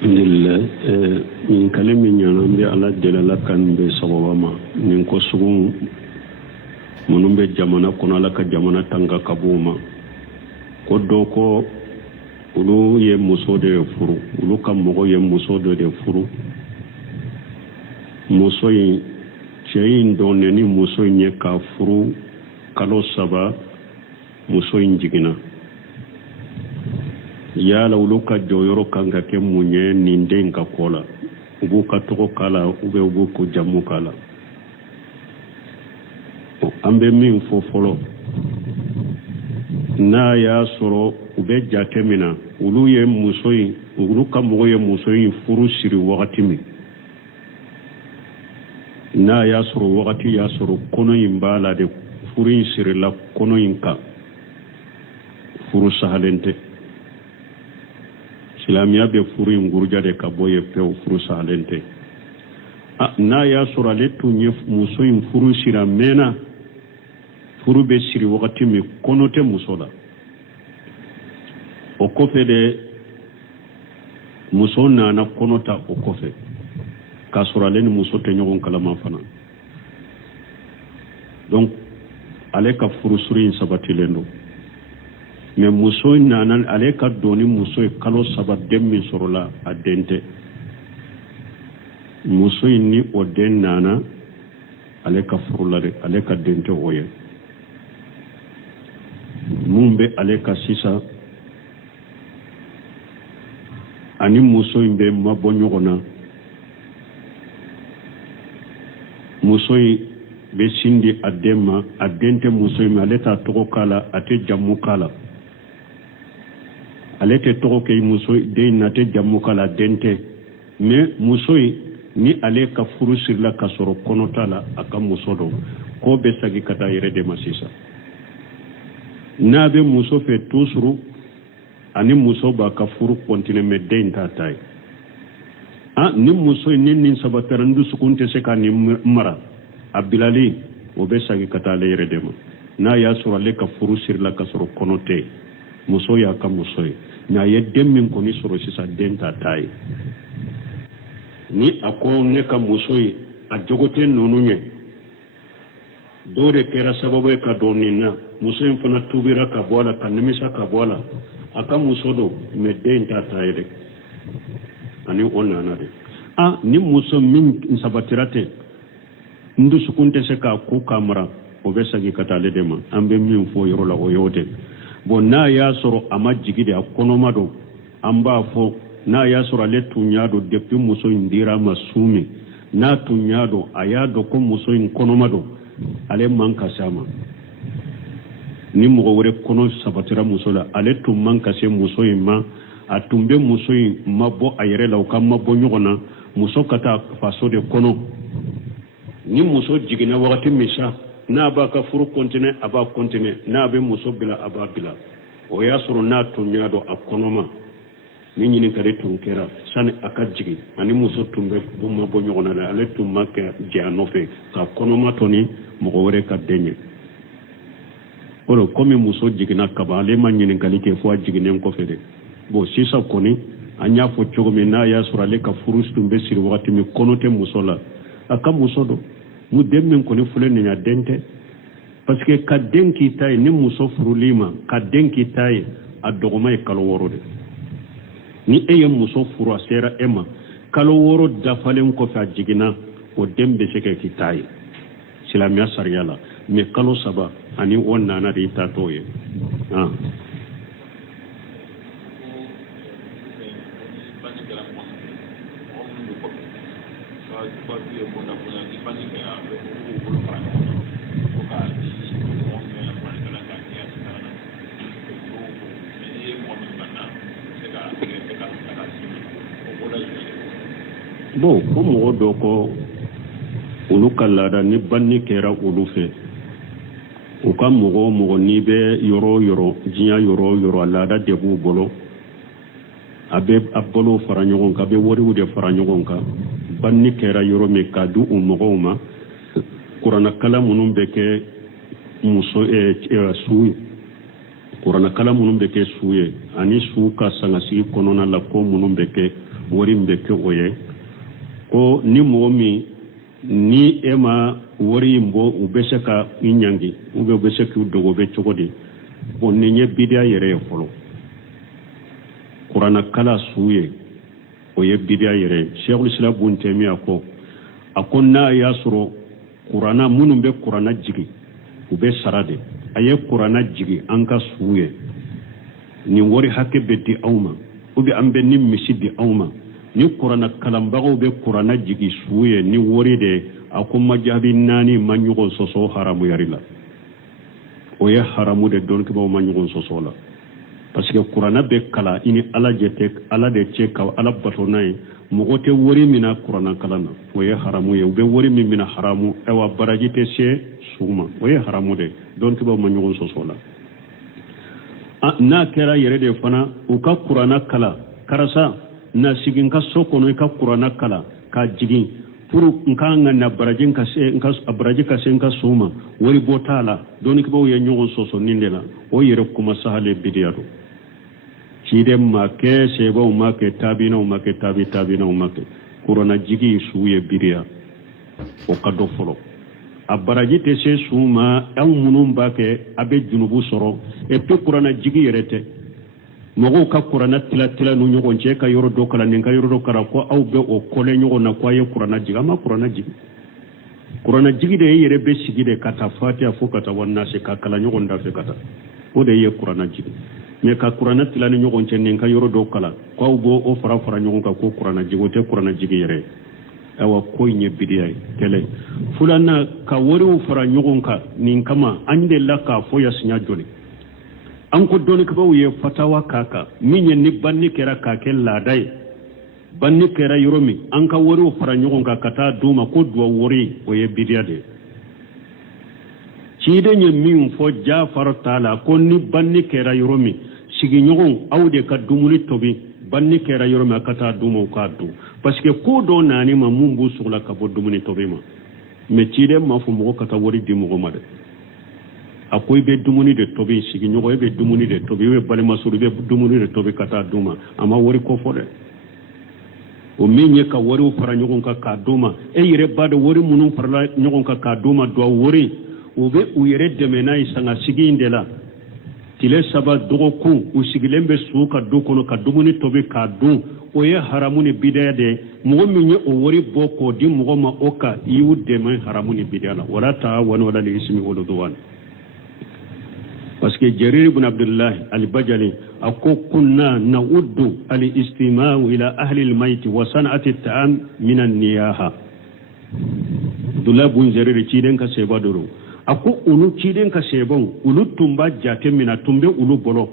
Alhamdulillah min kalemi nyana be ala delala kan be sababama min ko sugun munun be jamana kono ala ka jamana tanga kabuma ko do ko ulu ye muso de furu ulu kam mogo ye muso de furu muso yi cɛyin don ni muso ye ka furu kalo saba muso in jigina yala ulu ka jɔyɔrɔ kan ka kɛ mun ye nin den ka ko la u b'u ka tɔgɔ kala u b'u ko jamu kala an bɛ min fɔ fɔlɔ n'a y'a sɔrɔ u bɛ jate min na ulu ye muso in ulu ka mɔgɔ ye muso in furu siri wagati min n'a y'a sɔrɔ wagati y'a sɔrɔ kɔnɔ in b'a la de furu in sirila kɔnɔ in kan furu sahalen tɛ silamɛya bɛ furu in guruja de ka bɔ ye pewu furu sahalen tɛ n'a y'a sɔrɔ ale tun ye muso in furu sira mɛnna furu bɛ siri wagati min kɔnɔ tɛ muso la o kɔfɛ de muso nana kɔnɔ ta o kɔfɛ k'a sɔrɔ ale ni muso tɛ ɲɔgɔn kalama fana donc ale ka furusiri in sabatilen don mais muso nana ale ka don ni muso ye kalo saba den min sɔrɔla a den tɛ muso in ni o den nana ale ka furu la de ale ka den tɛ o ye mun bɛ ale ka sisan ani muso in bɛ mabɔ ɲɔgɔn na muso in bɛ sin di a den ma a den tɛ muso in ma ale t'a tɔgɔ k'a la a tɛ jamu k'a la ale tɛ tɔgɔ kɛ muso den na tɛ jamu k'a la den tɛ mais muso in ni ale ka furu sirila ka sɔrɔ kɔnɔ t'a la a ka muso dɔn k'o bɛ sagi ka taa yɛrɛ de ma sisan n'a bɛ muso fɛ toujours ani muso b'a ka furu continuer mais den t'a ta ye ni muso ni nin sabatara n dusukun tɛ se ka nin mara a bilali o bɛ sagi ka taa ale yɛrɛ de ma n'a y'a sɔrɔ ale ka furu sirila ka sɔrɔ kɔnɔ tɛ muso y'a ka muso ye mais a ye den min kɔni sɔrɔ sisan den t'a ta ye ni a ko ne ka muso ye a jogo tɛ ninnu ye dɔw de kɛra sababu ye ka don nin na muso in fana tubira ka bɔ a la ka nimisa ka bɔ a la a ka muso don mais den t'a ta ye dɛ ani o nana de ni muso min sabatira tɛ n dusukun tɛ se k'a ko k'a mara o bɛ sagi ka taa ale de ma an bɛ min fɔ yɔrɔ la o y'o de bon n'a y'a sɔrɔ a ma jigi de a kɔnɔma don an b'a fɔ n'a y'a sɔrɔ ale tun y'a dɔn depuis muso in dira a ma su min n'a tun y'a dɔn a y'a dɔn ko muso in kɔnɔma don ale man ka se a ma ni mɔgɔ wɛrɛ kɔnɔ sabatira muso la ale tun man ka se muso in ma a tun bɛ muso in mabɔ a yɛrɛ la u ka mabɔ ɲɔgɔn na muso ka taa faso de kɔnɔ ni muso jiginna wagati min sa n'a b'a ka furu continuer a b'a continuer n'a bɛ muso bila a b'a bila o y'a sɔrɔ n'a tun y'a dɔn a kɔnɔma ni ɲininkali tun kɛra sani a ka jigin ani muso tun bɛ mabɔ ɲɔgɔn na ale tun ma kɛ jɛ a nɔfɛ ka kɔnɔma tɔ ni mɔgɔ wɛrɛ ka den ye o la komi muso jiginna kaban ale ma ɲininkali kɛ fo a jiginnen kɔfɛ de bon sisan kɔni an y'a fɔ cogo min n'a y'a sɔrɔ ale ka furu tun bɛ siri wagati min kɔnɔ tɛ muso la a ka muso dɔn mu den min kɔni filɛ nin ye a den tɛ parce que ka den k'i ta ye ni muso furuli ma ka den k'i ta ye a dɔgɔma ye kalo 6 de ni e ye muso furu a sera e ma kalo 6 dafalen kɔfɛ a jiginna o den bɛ se ka k'i ta ye silamɛya sariya la mais kalo 3 ani o nana de i ta t'o ye bon ko mɔgɔ dɔ ko olu ka laada ni banni kɛra olu fɛ u ka mɔgɔ mɔgɔ n'i bɛ yɔrɔ yɔrɔ diɲɛ yɔrɔ yɔrɔ a laada de b'u bolo a bɛ a balo fara ɲɔgɔn kan a bɛ wariw de fara ɲɔgɔn kan banni kɛra yɔrɔ min k'a di u mɔgɔw ma kuranakala minnu bɛ kɛ muso su Qur'ana kala munun be ke suye ani su ka sanga sigi konona la ko munun be ke wori be ke oye ko ni momi ni ema wori mbo ubese ka inyangi ube ubese ki dogo be chogodi bon ni nye bidia yere folo Qur'ana kala suye oye bidia yere Sheikhul Islam Ibn Taymiyyah ko akonna yasro Qur'ana munun be Qur'ana jigi ube sarade aye Qur'ana jigi anka suye ni wori hakke beddi awma ubi ambe ni misidi awma ni Qur'ana kalambago be Qur'ana jigi suye ni wori de akuma jabi nani manyugo soso haramu yarila oye haramu de don ke ba manyugo soso la parce que Qur'ana be kala ini ala jete ala de cheka ala batonai mogote wori mina Qur'ana kalana oye haramu ye be wori mina haramu ewa barajite se suma oye haramu de don ke ba manyugo soso la na kera yere de fana uka Qur'ana kala karasa na sigin ka sokono ka Qur'ana kala ka jigin puru nka na barajin ka se nka abraji ka se nka suma wori botala don ke ba ye nyogon soso nindela o yere kuma sahale bidiyado cide ma ke seba ma ke tabina ma ke tabina ma ke Qur'ana jigi suye bidiya o kado folo abaraji te se suma an munun ba ke abe junubu soro e pe Qur'ana jigi yerete mogo ka Qur'ana tila nu nyogon che ka yoro do kala nin ka yoro do kala ko aw be o kole nyogon na ko ye Qur'ana jiga ma Qur'ana jigi de yere be sigi de kata Fatiha fo kata wanna se ka kala nyogon da fe kata o de ye Qur'ana jigi me ka Qur'ana tila ni nyogon che nin ka yoro do kala ko aw bo o fara nyogon ka ko Qur'ana jigo te Qur'ana jigi yere awa ko nye bidiyai tele fulana ka wori o fara nyogon ka nin kama ande la ka fo ya sinya joli an ko doni ka bawo fatawa kaka minye ni banni kera ka ke ladai banni kera yoromi an ka wori o fara nyogon ka kata duma ko duwa wori o ye bidiyade cide nye min fo Jafar Taala ko ni banni kera yoromi sigi nyogon awde ka dumuli tobi banni kera yoromi kata duma ka du parce que ko do nani ma mumbu sugla ka bo dumuni tobi ma me cide ma fo mo kata wori di mo ma de akoy be dumuni de tobi sigi nyogo be dumuni de tobi we bale masuru be dumuni de tobi kata duma ama wori ko fode o minye ka wori o fara nyogon ka duma e yere bade wori munun fara nyogon ka duma do wori o be u yere demena isanga sigi indela tile saba dogo ku u sigilembe su ka do kono ka dumuni tobi ka du o ye haramuni bidaya de mogo minye o wori boko di mogo ma oka yu deme haramuni bidala wala ta wala li ismi wala duwan parce que Jarir ibn Abdullah al-Bajali ako kunna na'uddu al-istima'u ila ahli al-mayt wa san'ati at-ta'am min an-niyaha dulabun Jarir ciden ka seba doro ako ulu ciden ka sebon ulu tumba jate mina tumbe ulu bolo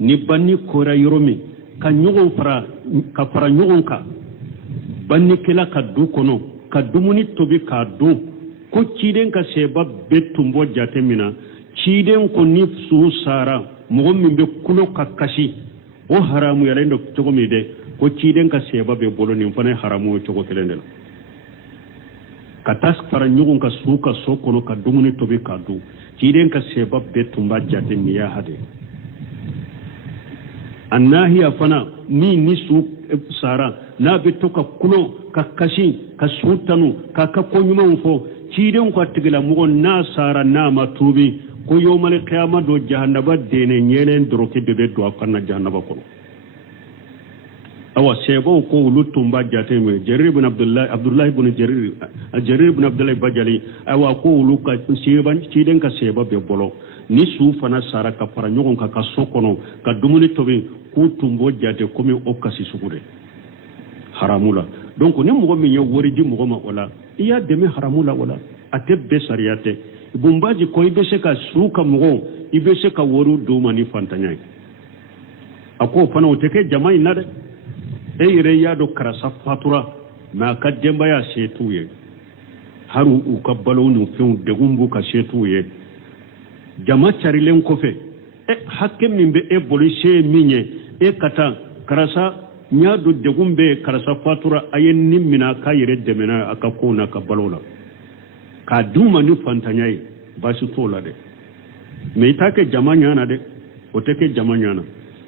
ni banni kora yoromi ka nyogon fara nyogon ka banni kila ka du kono ka dumuni tobi ka du ko ciden ka seba betumbo jate mina ciden ko ni su sara mogo min be kulo ka kashi o haramu yala ndo togo mi de ko ciden ka seba be bolo ni fane haramu o togo kelende la ka tas fara nyogon ka su ka so kono ka dumuni tobi ka du ciden ka seba be tumba jate mi ya hade annahiya fana ni su sara na be to ka kulo ka kashi ka sutanu ka konyuma fo ciden ko tigila mogo na sara na matubi ko yomale qiyama do jahannaba dene nyelen droke bebe do akanna jahannaba ko awa sebo ko lutumba jate me Jarir ibn Abdullah ibn Jarir ibn Abdullah Bajali awa ko luka seban ciden ka seba be bolo ni su fana sara ka fara nyogon ka sokono ka dumuni tobe ko tumbo jate ko mi okasi sugude haramula donc ni mo mi wori di mo ma wala iya deme haramula wala ate be sariyate bumbaji ko ibe se ka suka mo ibe se ka woru do mani fantanya ako fana o teke jama'i na de e yire ya do karasa fatura ma ka demba ya setuye haru u ka balonu fen de gumbu ka setuye jama charilen ko fe e hakke min be e bolise minye e kata karasa nya do de gumbe karasa fatura ayen nimmina ka yire demena aka kona ka balola ka duma ni fantanyai ba su tola de me take jamanya na de o te ke jama ɲana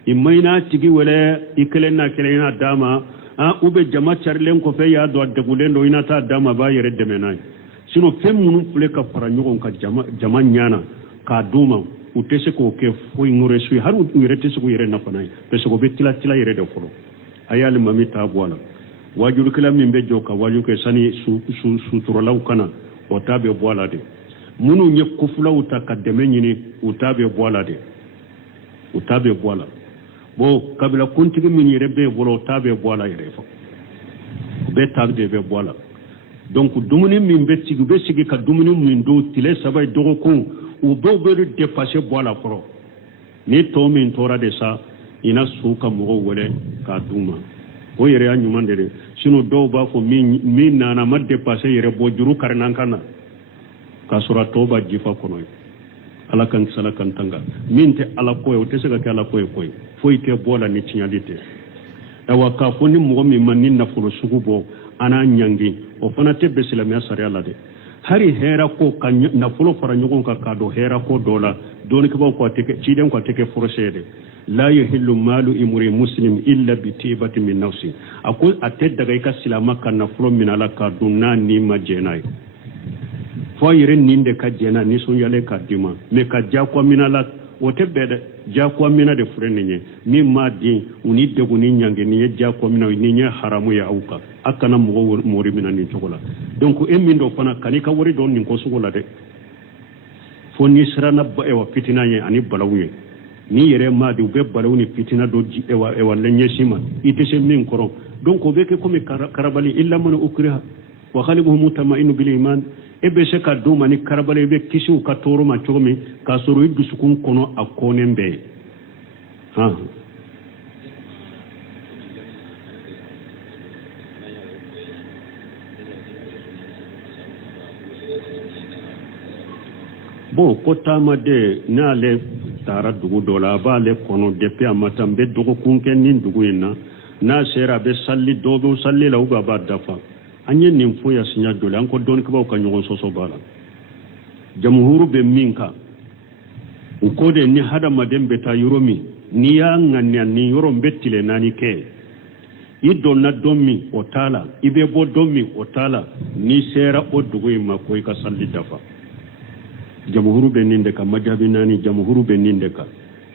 i mayina tigi wele i kelen na dama ube jama carilen kɔfɛ y'a dɔn a degulen do ina t'a dama b'a yɛrɛ dɛmɛ n'a ye sinon fɛn minnu filɛ ka fara ɲɔgɔn ka jama ɲana k'a d'u ma u tɛ se k'o kɛ foyi ŋore su ye hali u yɛrɛ tɛ se k'u yɛrɛ nafa n'a ye parce que o bɛ tila yɛrɛ de fɔlɔ a y'ale mami t'a bɔ a la wajurukɛla min bɛ jɔ ka waju kɛ sani suturalaw kana o t'a bɛ bɔ a la de minnu ye kofulaw ta ka dɛmɛ ɲini u t'a bɛ bɔ a la de u t'a bɛ bɔ a la bon kabila kuntigi min yɛrɛ bɛ bolo o t'a bɛ bɔ a la yɛrɛ fɔ bɛɛ ta de bɛ bɔ a la donc dumuni min bɛ sigi u bɛ sigi ka dumuni min don tile saba ye dɔgɔkun u bɛɛ bɛ dépasser bɔ a la fɔlɔ ni tɔ min tora de sa i na so ka mɔgɔw wele k'a d'u ma o yɛrɛ y'a ɲuman de sinon dɔw b'a fɔ min nana ma dépasser yɛrɛ bɔ juru karinan kan na k'a sɔrɔ a tɔ b'a jifa kɔnɔ ye ala kan kisi ala kan tanga min tɛ ala ko ye o tɛ se ka kɛ ala ko ye koyi foyi tɛ bɔ la ni tiɲɛli tɛ awa k'a fɔ ni mɔgɔ min ma ni nafolo sugu bɔ an n'a ɲangi o fana tɛ bɛn silamɛya sariya la dɛ hari hɛrɛ ko ka nafolo fara ɲɔgɔn kan k'a dɔn hɛrɛ ko dɔ la dɔɔnikɛbaw ko a tɛ kɛ ciden ko a tɛ kɛ forosɛ ye dɛ la yahillu malu imri muslim illa bi tibati min nafsi a ko a tɛ daga i ka silama ka nafolo min ala k'a dun n'a ni ma jɛ n'a ye fo a yɛrɛ nin de ka jɛ n'a nisɔndiyalen k'a d'i ma mais ka diyagoya minɛ la o tɛ bɛɛ dɛ diyagoya minɛ de filɛ nin ye min m'a den u ni degun ni ɲangi nin ye diyagoya minɛ nin ye haramu ye aw kan a kana mɔgɔ mori minɛ nin cogo la donc e min dɔ fana kan'i ka wari dɔn nin ko sugu la dɛ fo n'i siranna fitina ye ani balawu ye ni yɛrɛ maa de u bɛ balawu ni fitina dɔ ɲɛsin ma i tɛ se min kɔrɔ donc o bɛ kɛ komi karabali illa man ukriha wa qalbuhu mutma'innu bil iman e bɛ se ka d'u ma ni karabali i bɛ kisi u ka tɔɔrɔ ma cogo min k'a sɔrɔ i dusukun kɔnɔ a kɔnen bɛɛ ye bon ko taamaden n'ale taara dugu dɔ la a b'ale kɔnɔ depuis a ma taa n bɛ dɔgɔkun kɛ nin dugu in na n'a sera a bɛ sali dɔ bɛ sali la ou bien a b'a dafa an ye nin fɔ yan siɲɛ dɔ la an ko dɔɔnikɛbaw ka ɲɔgɔn sɔsɔ b'a la jamhuru bɛ min kan u ko de ni hadamaden bɛ taa yɔrɔ min n'i y'a ŋaniya nin yɔrɔ n bɛ tile naani kɛ i dɔnna dɔn min o t'a la i bɛ bɔ dɔn min o t'a la n'i sera o dugu in ma ko i ka sali dafa jamhuru bɛ nin de kan majabi naani jamhuru bɛ nin de kan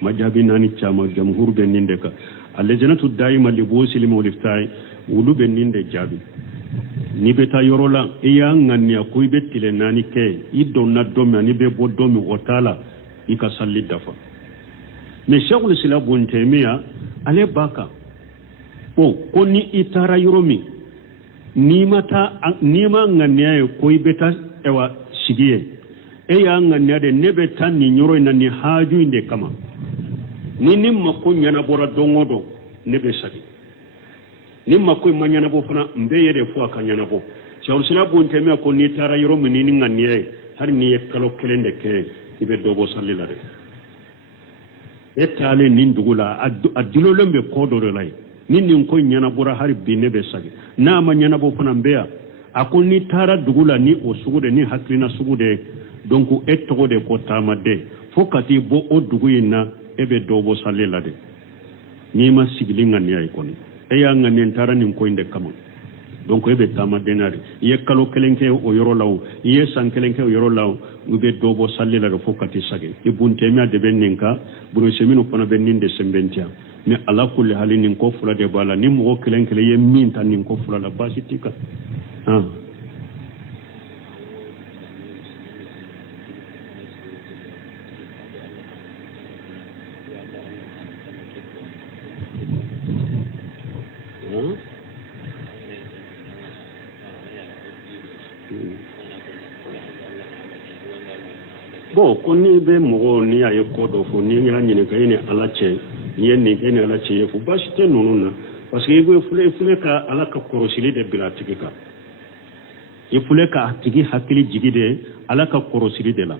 majabi naani caman jamhuru bɛ nin de kan alejannatu daima li muslim wal iftai ulu bɛ nin de jaabi n'i bɛ taa yɔrɔ la i y'a ŋaniya ko i bɛ tile naani kɛ i dɔnna dɔn min ani bɛ bɔ dɔn min o t'a la i ka sali dafa mais Cheikhul Islam Ibn Taymiya ale b'a kan ko ni i taara yɔrɔ min n'i ma ŋaniya ye ko i bɛ taa sigi ye e y'a ŋaniya de ne bɛ taa nin yɔrɔ in na nin haaju in de kama ni mako ɲɛnabɔra don o don ne bɛ sagi ni mako ma ɲɛnabɔ fana n bɛ ye de fɔ a ka ɲɛnabɔ Cheikhul Islam Ibn Taymiya ko n'i taara yɔrɔ min ni ŋaniya ye hali n'i ye kalo kelen de kɛ i bɛ dɔ bɔ sali la dɛ e taalen nin dugu la a dilolen bɛ kɔ dɔ de la ye ni nin ko ɲɛnabɔra hali bi ne bɛ sagi n'a ma ɲɛnabɔ fana n bɛ yan a ko n'i taara dugu la ni o sugu de ni hakilina sugu de donc e tɔgɔ de ko taamaden fo ka t'i bɔ o dugu in na e bɛ dɔ bɔ sali la de n'i ma sigili ŋaniya ye kɔni e y'a ŋaniya n taara nin ko in de kama donc e bɛ taamadenya de i ye kalo kelen kɛ o yɔrɔ la o i ye san kelen kɛ o yɔrɔ la o i bɛ dɔ bɔ sali la de fo ka t'i sagi Ibn Taymiya de bɛ nin kan Ibn Seminu fana bɛ nin de sɛbɛntiya mais ala kulli hali nin ko fila de b'a la ni mɔgɔ kelen kelen ye min ta nin ko fila la baasi t'i kan bon ko n'i bɛ mɔgɔ n'i y'a ye ko dɔ fɔ n'i y'a ɲininka i ni ala cɛ n'i ye nin kɛ ni ala cɛ ye fo baasi tɛ ninnu na parce que i filɛ ka ala ka kɔrɔsili de bila a tigi kan i filɛ ka a tigi hakili jigi de ala ka kɔrɔsili de la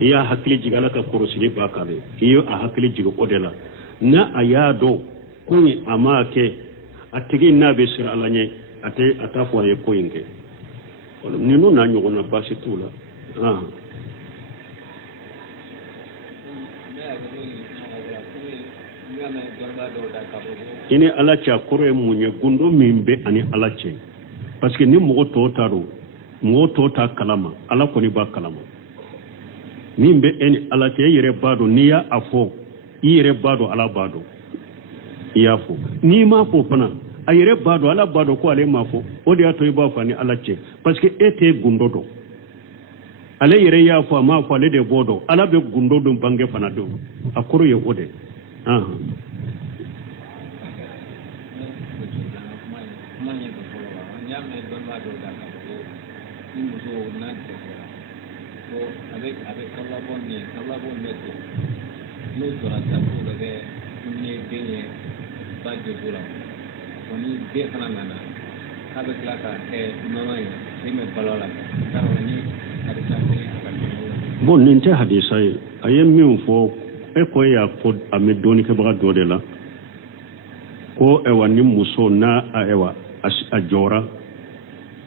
i y'a hakili jigi ala ka kɔrɔsili b'a kan de i ye a hakili jigi o de la n'a a y'a dɔn ko in a m'a kɛ a tigi n'a bɛ siran ala ɲɛ a t'a fɔ a ye ko in kɛ ninnu n'a ɲɔgɔnna baasi t'u la ini ala cɛ kɔrɔ ye mun ye gundo min bɛ ani ala cɛ parce que ni mɔgɔ tɔw t'a dɔn mɔgɔ tɔw t'a kalama ala kɔni b'a kalama min bɛ e ni ala cɛ e yɛrɛ b'a dɔn n'i y'a fɔ i yɛrɛ b'a dɔn ala b'a dɔn i y'a fɔ n'i m'a fɔ fana a yɛrɛ b'a dɔn ala b'a dɔn ko ale m'a fɔ o de y'a to i b'a fɔ ani ala cɛ parce que e t'e gundo dɔn ale yɛrɛ y'a fɔ a m'a fɔ ale de b'o dɔn ala bɛ gundo dɔn bange fana dɔn a kɔrɔ ye o de bon nin tɛ hadisa ye a ye min fɔ e ko e y'a fɔ a mɛ dɔɔni kɛbaga dɔ de la ko ɛwa ni muso n'a a jɔra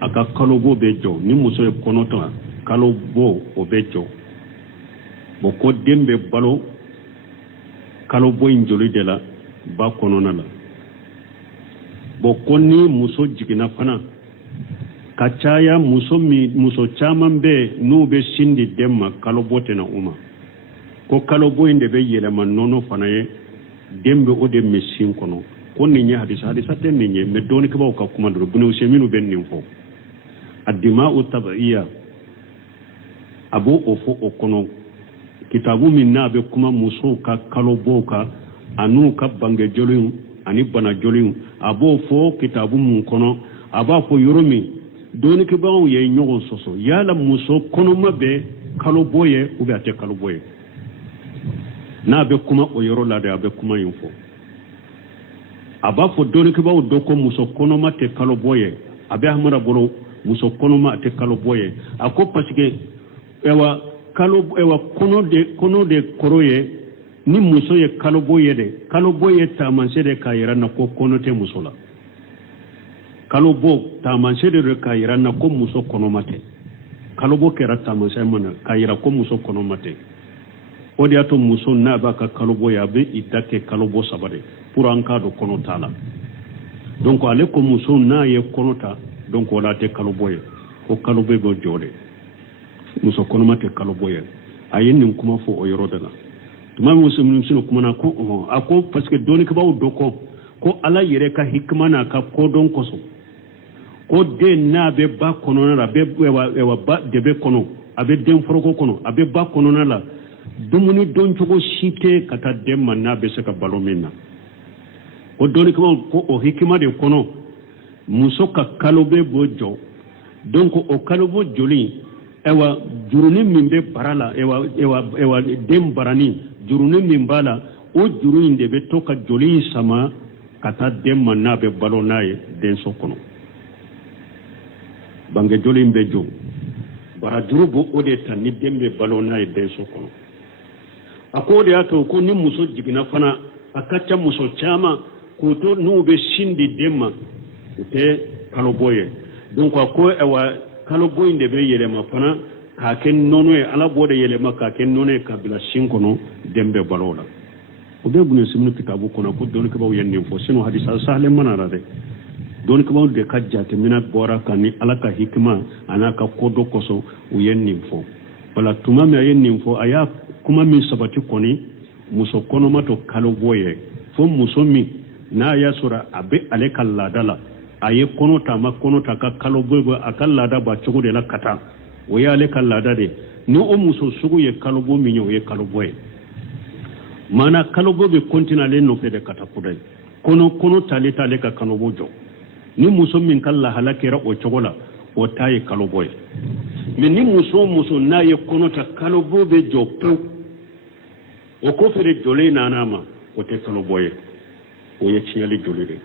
a ka kalobɔ bɛ jɔ ni muso ye kɔnɔ ta kalobɔ o bɛ jɔ bon ko den bɛ balo kalobɔ in joli de la ba kɔnɔna la bon ko ni muso jiginna fana ka caya muso caman bɛ n'u bɛ sin di den ma kalobɔ tɛna u ma ko kalobɔ in de bɛ yɛlɛma nɔnɔ fana ye den bɛ o de min sin kɔnɔ ko nin ye hadisa tɛ nin ye mais dɔɔnikɛbaw ka kuma dɔrɔn Ibn Usaymin bɛ nin fɔ a dima'u tabaiya a b'o fɔ o kɔnɔ kitabu min n'a bɛ kuma musow ka kalobɔw kan an'u ka bange joliw ani bana joliw a b'o fɔ kitabu mun kɔnɔ a b'a fɔ yɔrɔ min dɔɔnikɛbagaw ye ɲɔgɔn sɔsɔ yala muso kɔnɔma bɛ kalobɔ ye ou bien a tɛ kalobɔ ye n'a bɛ kuma o yɔrɔ la de a bɛ kuma in fɔ a b'a fɔ dɔɔnikɛbagaw dɔ ko muso kɔnɔma tɛ kalobɔ ye a bɛ Ahamadu bolo muso kɔnɔma tɛ kalobɔ ye a ko parce que kɔnɔ de kɔrɔ ye ni muso ye kalobɔ ye de kalobɔ ye taamasiyɛn de k'a yira na ko kɔnɔ tɛ muso la kalobɔ taamasiyɛn de k'a yira na ko muso kɔnɔma tɛ kalobɔ kɛra taamasiyɛn min na k'a yira ko muso kɔnɔma tɛ o de y'a to muso n'a b'a ka kalobɔ ye a bɛ i da kɛ kalobɔ 3 de pour an k'a dɔn kɔnɔ t'a la donc ale ko muso n'a ye kɔnɔ ta donc o la tɛ kalobɔ ye ko kalobɔ bɛ jɔ de muso kɔnɔma tɛ kalobɔ ye a ye nin kuma fɔ o yɔrɔ de la tuma min muso kumana ko a ko parce que dɔɔnikɛbaw dɔ ko ala yɛrɛ ka hikima n'a ka kodɔn kosɔn ko den n'a bɛ ba kɔnɔna la a bɛ ba de bɛ kɔnɔ a bɛ den foroko kɔnɔ a bɛ ba kɔnɔna la dumuni dɔn cogo si tɛ ka taa den ma n'a bɛ se ka balo min na o dɔɔnikɛbaw ko o hikima de kɔnɔ muso ka kalobɔ b'o jɔ donc o kalobɔ joli jurunin min bɛ bara la den barani jurunin min b'a la o juru in de bɛ to ka joli in sama ka taa den ma n'a bɛ balo n'a ye denso kɔnɔ bange joli in bɛ jɔ barajuru b'o o de ta ni den bɛ balo n'a ye denso kɔnɔ a ko o de y'a to ko ni muso jiginna fana a ka ca muso caman k'o to n'u bɛ sin di den ma o tɛ kalobɔ ye donc a ko kalobɔ in de bɛ yɛlɛma fana k'a kɛ nɔnɔ ye ala b'o de yɛlɛma k'a kɛ nɔnɔ ye k'a bila sin kɔnɔ den bɛ balo la o bɛ Ibn Usaymin kitabu kɔnɔ ko dɔɔnikɛbaw ye nin fɔ sinon hadisa sahalen mana la dɛ dɔɔnikɛbaw de ka jateminɛ bɔra kan ni ala ka hikima a n'a ka kodɔ kosɔn u ye nin fɔ wala tuma min a ye nin fɔ a y'a kuma min sabati kɔni muso kɔnɔma to kalobɔ ye fo muso min n'a y'a sɔrɔ a bɛ ale ka laada la a ye kɔnɔ ta a ma kɔnɔ ta ka kalobɔ a ka laada b'a cogo de la ka taa o y'ale ka laada de ni o muso sugu ye kalobɔ min ye o ye kalobɔ ye maana kalobɔ bɛ continuer ale nɔfɛ de ka taa kuda ye kɔnɔ tale t'ale ka kalobɔ jɔ ni muso min ka lahala kɛra o cogo la o t'a ye kalobɔ ye mais ni muso n'a ye kɔnɔ ta kalobɔ bɛ jɔ pewu o kɔfɛ de jɔlen nana ma o tɛ kalobɔ ye o ye tiɲɛli joli de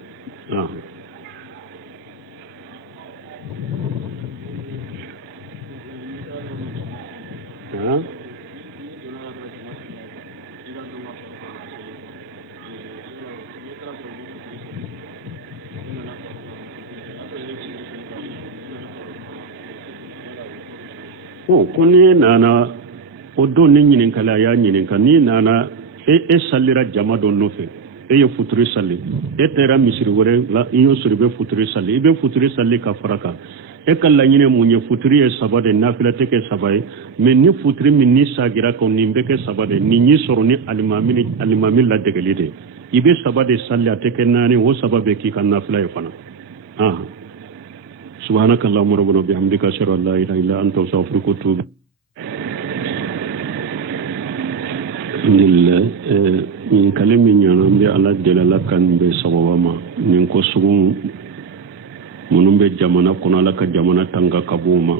ko ni nana o don ni ɲininkali a y'a ɲininka ni nana e sallira jama dɔ nɔfɛ e ye futuri salli e tera misiri wɛrɛ la i y'o sɔrɔ i bɛ futuri salli i bɛ futuri salli ka fara kan e ka laɲini mun ye futuri ye 3 de nafila tɛ kɛ 3 ye mais ni futuri min ni sagira kan nin bɛ kɛ 3 de nin y'i sɔrɔ ni alimami ladegeli de i bɛ 3 de salli a tɛ kɛ 4 o 3 bɛ k'i ka nafila ye fana subhanakallahumma rabbana bihamdika ashhadu an la ilaha illa anta astaghfiruka wa atubu alhamdulillah min kalimi nyana be ala delala kan be sababama min ko sugun munun be jamana kono ala ka jamana tanga kabuma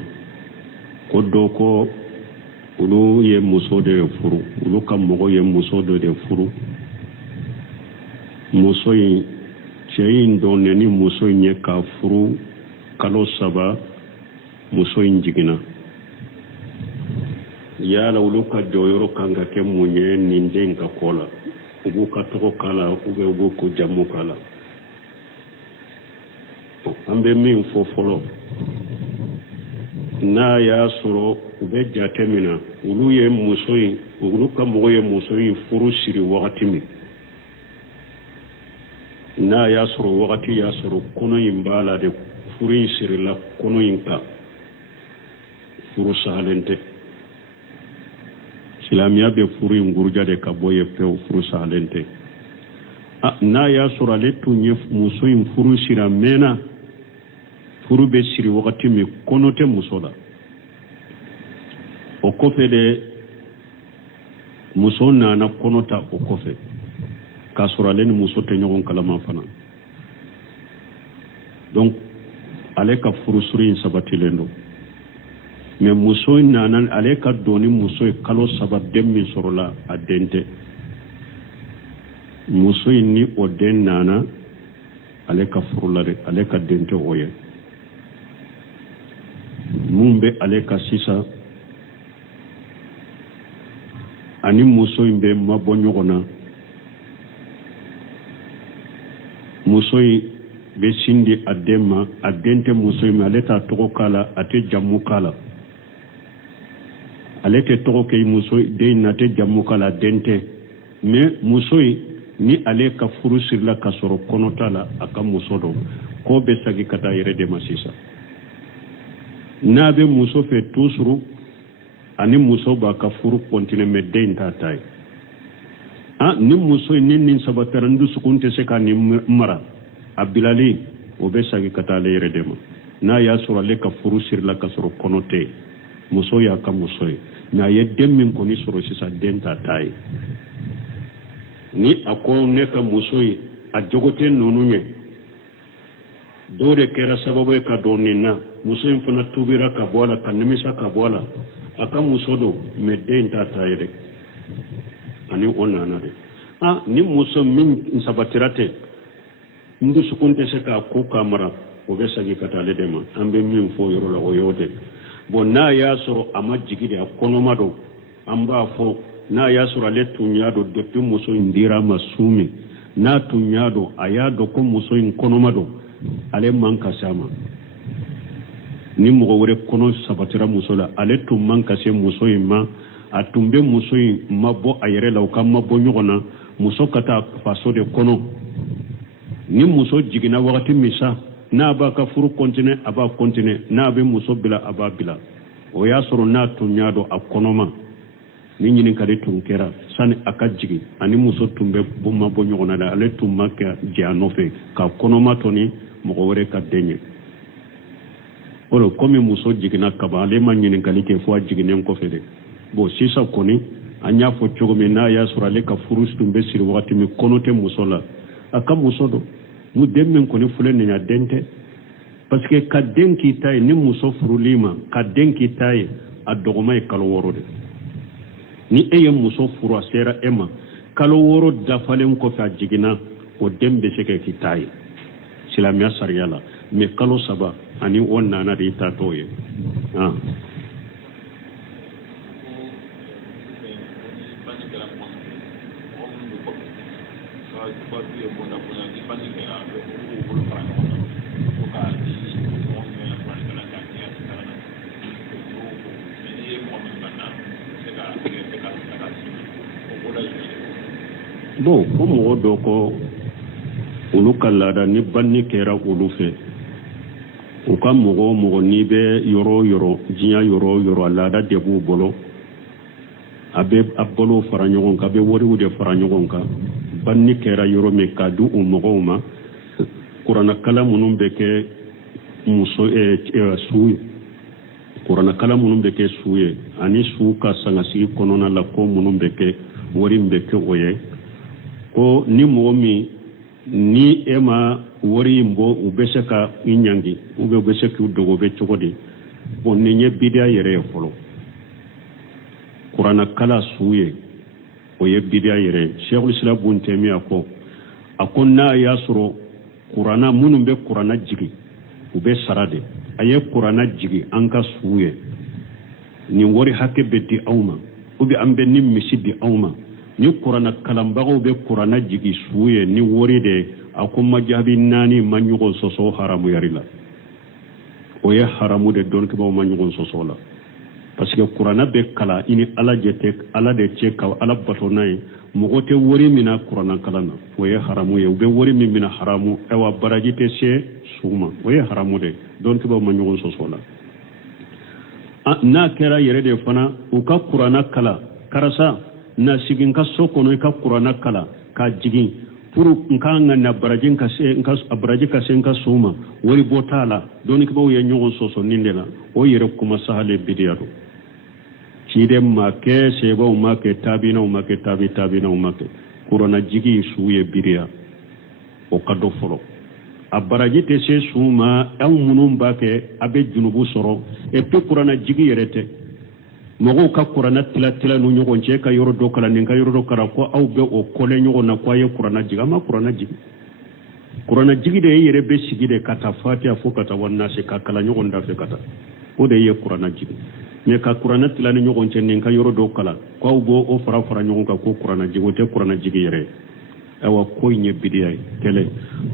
ko do ko ulu ye muso de furu ulu ka mogo ye muso de furu muso yi cɛyin don ni muso ye ka furu kalo 3 muso in jigina yala ulu ka jɔyɔrɔ kan ka kɛ mun ye nin den ka ko la u b'u ka tɔgɔ kala u b'u ko jamu kala an bɛ min fɔ fɔlɔ n'a y'a sɔrɔ u bɛ jate min na ulu ye muso in ulu ka mɔgɔ ye muso in furu siri wagati min n'a y'a sɔrɔ wagati y'a sɔrɔ kɔnɔ in b'a la de furu in sirila kɔnɔ in kan furu sahalen tɛ silamɛya bɛ furu in guruja de ka bɔ ye pewu furu sahalen tɛ n'a y'a sɔrɔ ale tun ye muso in furu sira mɛnna furu bɛ siri wagati min kɔnɔ tɛ muso la o kɔfɛ de muso nana kɔnɔ ta o kɔfɛ k'a sɔrɔ ale ni muso tɛ ɲɔgɔn kalama fana donc ale ka furusiri in sabatilen don mais muso nana ale ka doni muso kalo 3 den min sɔrɔla a den tɛ muso ni o den nana ale ka furula de ale ka den tɛ o ye mun bɛ ale ka sisan ani muso in bɛ mabɔ ɲɔgɔn na muso in bɛ sin di a den ma a den tɛ muso in ma ale t'a tɔgɔ k'a la a tɛ jamu k'a la ale tɛ tɔgɔ kɛ muso den na tɛ jamu k'a la den tɛ mais muso in ni ale ka furu sirila ka sɔrɔ kɔnɔ t'a la a ka muso dɔn k'o bɛ sagi ka taa yɛrɛ de ma sisan n'a bɛ muso fɛ toujours ani muso b'a ka furu continuer mais den t'a ta ye ni muso in ni nin sabatara n dusukun tɛ se ka nin mara a bilali o bɛ sagi ka taa ale yɛrɛ de ma n'a y'a sɔrɔ ale ka furu sirila ka sɔrɔ kɔnɔ tɛ muso y'a ka muso ye mais a ye den min kɔni sɔrɔ sisan den t'a ta ye ni a ko ne ka muso ye a jogo tɛ ninnu ye dɔw de kɛra sababu ye ka don nin na muso in fana tubira ka bɔ a la ka nimisa ka bɔ a la a ka muso don mais den t'a ta ye dɛ ani o nana de ni muso min sabatira tɛ n dusukun tɛ se k'a ko k'a mara o bɛ sagi ka taa ale de ma an bɛ min fɔ o yɔrɔ la o y'o de bon n'a y'a sɔrɔ a ma jigi de a kɔnɔma don an b'a fɔ n'a y'a sɔrɔ ale tun y'a dɔn depuis muso in dira ma su min n'a tun y'a dɔn a y'a dɔn ko muso in kɔnɔma don ale man ka se a ma ni mɔgɔ wɛrɛ kɔnɔ sabatira muso la ale tun man ka se muso in ma a tun bɛ muso in mabɔ a yɛrɛ la u ka mabɔ ɲɔgɔn na muso ka taa faso de kɔnɔ ni muso jiginna wagati min sa n'a b'a ka furu continuer a b'a continuer n'a bɛ muso bila a b'a bila o y'a sɔrɔ n'a tun y'a dɔn a kɔnɔma ni ɲininkali tun kɛra sani a ka jigin ani muso tun bɛ mabɔ ɲɔgɔn na dɛ ale tun ma kɛ jɛ a nɔfɛ ka kɔnɔma tɔni mɔgɔ wɛrɛ ka den ye o de komi muso jiginna kaban ale ma ɲininkali kɛ fo a jiginnen kɔfɛ de bon sisan kɔni an y'a fɔ cogo min n'a y'a sɔrɔ ale ka furu tun bɛ siri wagati min kɔnɔ tɛ muso la a ka muso dɔn mu den min kɔni filɛ nin ye a den tɛ parce que ka den k'i ta ye ni muso furuli ma ka den k'i ta ye a dɔgɔma ye kalo 6 de ni e ye muso furu a sera e ma kalo 6 dafalen kɔfɛ a jiginna o den bɛ se ka k'i ta ye silamɛya sariya la mais kalo 3 ani o nana de i ta t'o ye bon ko mɔgɔ dɔ ko olu ka laada ni banni kɛra olu fɛ u ka mɔgɔ n'i bɛ yɔrɔ yɔrɔ diɲɛ yɔrɔ yɔrɔ a laada de b'u bolo a bɛ a balo fara ɲɔgɔn kan a bɛ wariw de fara ɲɔgɔn kan banni kɛra yɔrɔ min k'a di u mɔgɔw ma kuranakala minnu bɛ kɛ su ye kuranakala minnu bɛ kɛ su ye ani su ka sangasigi kɔnɔna la ko minnu bɛ kɛ wari min bɛ kɛ o ye ko ni mɔgɔ min ni e ma wari in bɔ u bɛ se ka i ɲangi u bɛ se k'u dogo bɛ cogo di bon nin ye bidiya yɛrɛ ye fɔlɔ kuranakala su ye o ye bidiya yɛrɛ ye Sheikhul Islam Ibn Taymiyyah a ko n'a y'a sɔrɔ kurana minnu bɛ kurana jigi u bɛ sara de a ye kurana jigi an ka su ye nin wari hakɛ bɛ di aw ma ou bien an bɛ ni misi di aw ma ni kurana kalanbagaw bɛ kurana jigi su ye ni wari de a ko majaabi 4 ma ɲɔgɔn sɔsɔ haramu yari la o ye haramu de dɔnnibaw ma ɲɔgɔn sɔsɔ la parce que kurana bɛ kala i ni ala jɛtɛ ala de cɛ ka ala bato n'a ye mɔgɔ tɛ wari mina kurana kalan na o ye haramu ye u bɛ wari min mina haramu ewa baraji tɛ se su ma o ye haramu de dɔnnibaw ma ɲɔgɔn sɔsɔ la n'a kɛra yɛrɛ de fana u ka kurana kala karasa na sigin ka so kɔnɔ i ka kurana kala ka jigin pour nka na baraji ka se nka so ma wari bɔ t'a la dɔnnibaw ye ɲɔgɔn sɔsɔ nin de la o yɛrɛ kuma sahale bidiya do ciden ma kɛ sebaw ma kɛ tabinaw ma kɛ tabinaw ma kɛ kurana jigi su ye bidiya o ka dɔ fɔlɔ a baraji tɛ se su ma aw minnu b'a kɛ a bɛ junubu sɔrɔ et puis kurana jigi yɛrɛ tɛ mɔgɔw ka kurana tila nu ɲɔgɔn cɛ ka yɔrɔ dɔ kalan nin ka yɔrɔ dɔ kalan ko aw bɛ o kɔlɛ ɲɔgɔn na ko a ye kurana jigi a ma kurana jigi de ye yɛrɛ bɛ sigi de ka taa fatiha fo ka taa wannase ka kalan ɲɔgɔn da fɛ ka taa o de ye kurana jigi mais ka kurana tila ni ɲɔgɔn cɛ nin ka yɔrɔ dɔ kalan ko aw b'o o fara ɲɔgɔn kan ko kurana jigi o tɛ kurana jigi yɛrɛ awa ko in ye bidiya ye kɛlɛ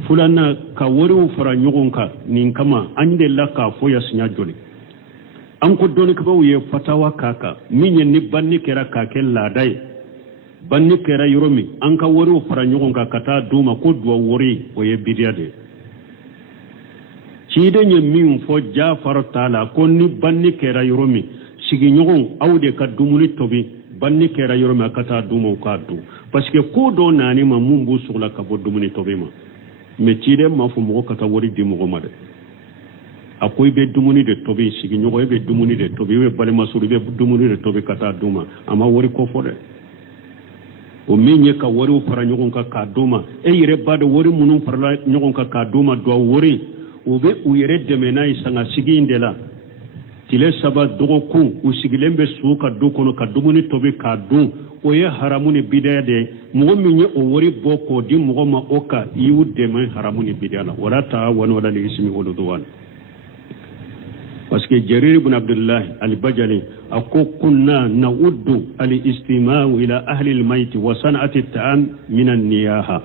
filanan ka wariw fara ɲɔgɔn kan nin kama an delila k'a fɔ yasinya joli an ko dɔnnibaw ye fatawa k'a kan min ye ni banni kɛra k'a kɛ laada ye banni kɛra yɔrɔ min an ka wariw fara ɲɔgɔn kan ka taa d'u ma ko duwa wari o ye bidiya de ciden ye min fɔ Jafar t'a la ko ni banni kɛra yɔrɔ min sigiɲɔgɔn aw de ka dumuni tobi banni kɛra yɔrɔ min a ka taa d'u ma u k'a dun parce que ko dɔ naani ma mun b'u sugula ka bɔ dumuni tobi ma mais ciden m'a fɔ mɔgɔ ka taa wari di mɔgɔ ma dɛ a ko i bɛ dumuni de tobi sigiɲɔgɔn i bɛ dumuni de tobi i bɛ balimasuru i bɛ dumuni de tobi ka taa d'u ma a ma wari ko fɔ dɛ o min ye ka wariw fara ɲɔgɔn kan k'a d'u ma e yɛrɛ b'a dɔn wari minnu farala ɲɔgɔn kan k'a d'u ma duwa wari u bɛ u yɛrɛ dɛmɛ n'a ye sangasigi in de la tile 3 dɔgɔkun u sigilen bɛ su ka du kɔnɔ ka dumuni tobi k'a dun o ye haramu ni bidiya de mɔgɔ min ye o wari bɔ k'o di mɔgɔ ma o kan i y'u dɛmɛ haramu ni bidiya la wala ta'awanu ala al-ismi wal udwan parce que Jarir ibn Abdullah al-Bajali a ko kunna na'uddu al-istima'u ila ahli al-mayt wa san'ati at-ta'am min an-niyaha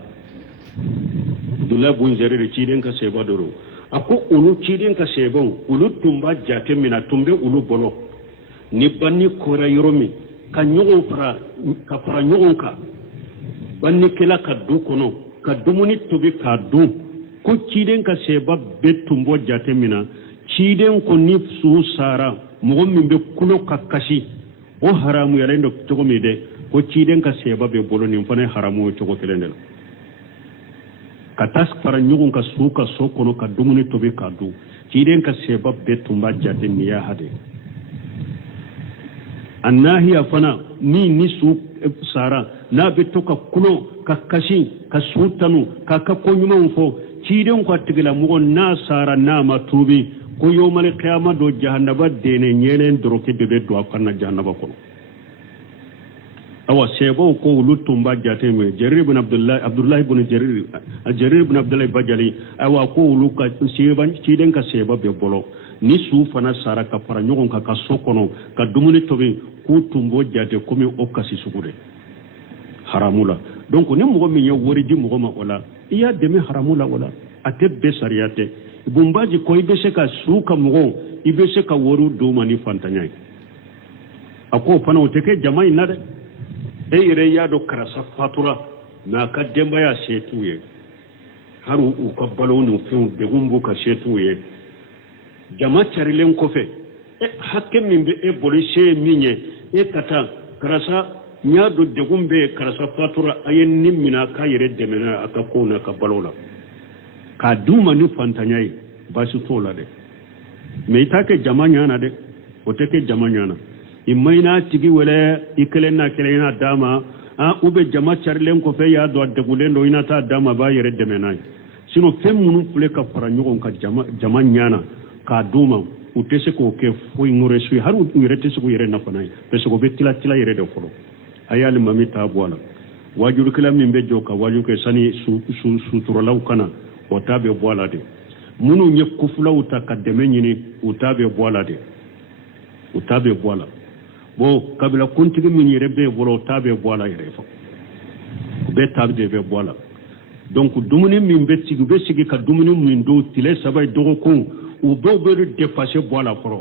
Abdullah ibn Jarir ciden ka seba doro a ko olu ciden ka sebon ulu tumba jate mina tumbe ulu bolo ni banni kora yɔrɔ min ka ɲɔgɔn fara ɲɔgɔn kan banni kɛla ka du kɔnɔ ka dumuni tobi k'a dun ko ciden ka seba bɛ tumbo jate mina ciden ko ni su sara mɔgɔ min bɛ kulo ka kasi o haramu yɛrɛ do cogo min dɛ ko ciden ka seba bɛ bolo nin fana haramu o cogo kelen de la ka taa fara ɲɔgɔn ka su ka so kɔnɔ ka dumuni tobi k'a dun ciden ka seba bɛ tun b'a jate niyaha de a nahiya fana ni su sara n'a bɛ to ka kulo ka kasi ka su tanu k'a ka ko ɲumanw fɔ ciden ko a tigilamɔgɔ n'a sara n'a ma tuubi ko yawmal qiyama do jahannaba dene nyelen doroke de be do afanna jahannaba ko awa sebo ko ulu tumba jate me Jarir ibn Abdullah ibn Jarir ibn Abdullah Bajali awa ko ulu ka seban ciden ka seba be bolo ni su fana sara ka fara ɲɔgɔn ka sokono ka dumuni tobi ku tumbo jate komi o kasi sugure haramula donc ni mɔgɔ min ye wari di mɔgɔ ma wala i y'a dɛmɛ haramula wala a tɛ bɛɛ sariya tɛ bumbaji ko i bɛ se ka su ka mɔgɔw i bɛ se ka wariw d'u ma ni fantanya ye a ko fana o tɛ kɛ jama in na dɛ e yɛrɛ y'a dɔn karisa fatura na ka denbaya setu ye haru u ka balo ni fɛnw degun b'u ka setu ye jama carilen kɔfɛ hakɛ min bɛ e bolo se ye min ye e ka taa karisa n y'a dɔn degun bɛ karisa fatura a ye nin minɛ k'a yɛrɛ dɛmɛna a ka kow na ka balo la k'a d'u ma ni fantanya ye baasi t'o la dɛ mais i t'a kɛ jama ɲana dɛ o tɛ kɛ jama ɲana i ma i n'a tigi wele i kelen n'a d'a ma u bɛ jama carilen kɔfɛ i y'a dɔn a degulen don i na taa d'a ma a b'a yɛrɛ dɛmɛ n'a ye sinon fɛn minnu filɛ ka fara ɲɔgɔn kan jama ɲana k'a d'u ma u tɛ se k'o kɛ foyi ŋɔrɔ su ye hali u yɛrɛ tɛ se k'u yɛrɛ nafa n'a ye parce que u bɛ tila yɛrɛ de fɔlɔ a y'ale mami t'a bɔ a la wajurukɛla min bɛ jɔ ka waju kɛ sani suturalaw kana o t'a bɛ bɔ a la de minnu ye kofulaw ta ka dɛmɛ ɲini u t'a bɛ bɔ a la de u t'a bɛ bɔ a la bon kabila kuntigi min yɛrɛ bɛ bolo o t'a bɛ bɔ a la yɛrɛ fɔ u bɛɛ t'a de bɛ bɔ a la donc dumuni min bɛ sigi u bɛ sigi ka dumuni min don tile saba ye dɔgɔkun u bɛɛ bɛ dépassé bɔ a la fɔlɔ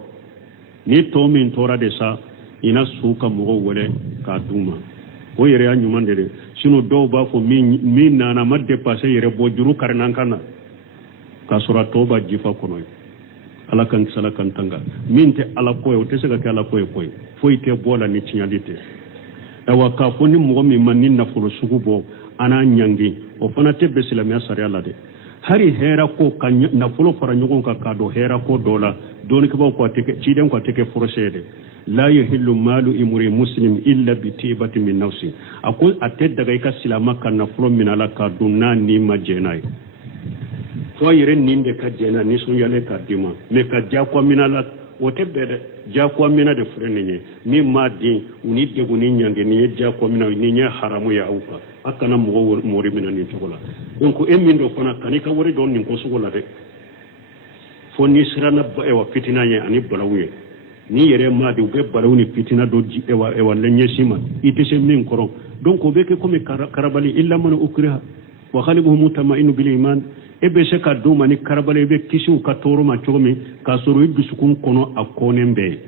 ni tɔ min tora de sa i na su ka mɔgɔw wele k'a d'u ma o yɛrɛ y'a ɲuman de sinon dɔw b'a fɔ min nana ma dépassé yɛrɛ bɔ juru karinan kan na k'a sɔrɔ a tɔ b'a jifa kɔnɔ ye ala kan kisi ala kan tanga min tɛ ala ko ye o tɛ se ka kɛ ala ko ye koyi foyi tɛ bɔ la ni tiɲɛli tɛ awa k'a fɔ ni mɔgɔ min ma ni nafolo sugu bɔ an n'a ɲangi o fana tɛ bɛn silamɛya sariya la dɛ hari hɛrɛ ko ka nafolo fara ɲɔgɔn kan k'a dɔn hɛrɛ ko dɔ la dɔɔnikɛbaw ko a tɛ kɛ ciden ko a tɛ kɛ forosɛ ye dɛ la yahillu malu imri muslim illa bi tibati min nafsi a ko a tɛ daga i ka silama ka nafolo min ala k'a dun n'a ni ma jɛ n'a ye fo a yɛrɛ nin de ka jɛ n'a nisɔnyalen k'a d'i ma mais ka diyagoya minɛ la o tɛ bɛn dɛ diyagoya minɛ de filɛ nin ye min m'a den u ni degun ni ɲange nin ye diyagoya minɛ nin ye haramu ye aw kan a kana mɔgɔ mori minɛ nin cogo la donc e min dɔ fana kan'i ka wari dɔn nin ko sugu la dɛ fo ni siranna fitina ye ani balawu ye ni yɛrɛ maa de u bɛ balawu ni fitina dɔ ɲɛsin ma i tɛ se min kɔrɔ donc o bɛ kɛ komi karabali illa man ukriha wa qalbuhu mutma'innu bil iman e bɛ se ka d'u ma ni karabali i bɛ kisi u ka tɔɔrɔ ma cogo min k'a sɔrɔ i dusukun kɔnɔ a kɔnnen bɛɛ ye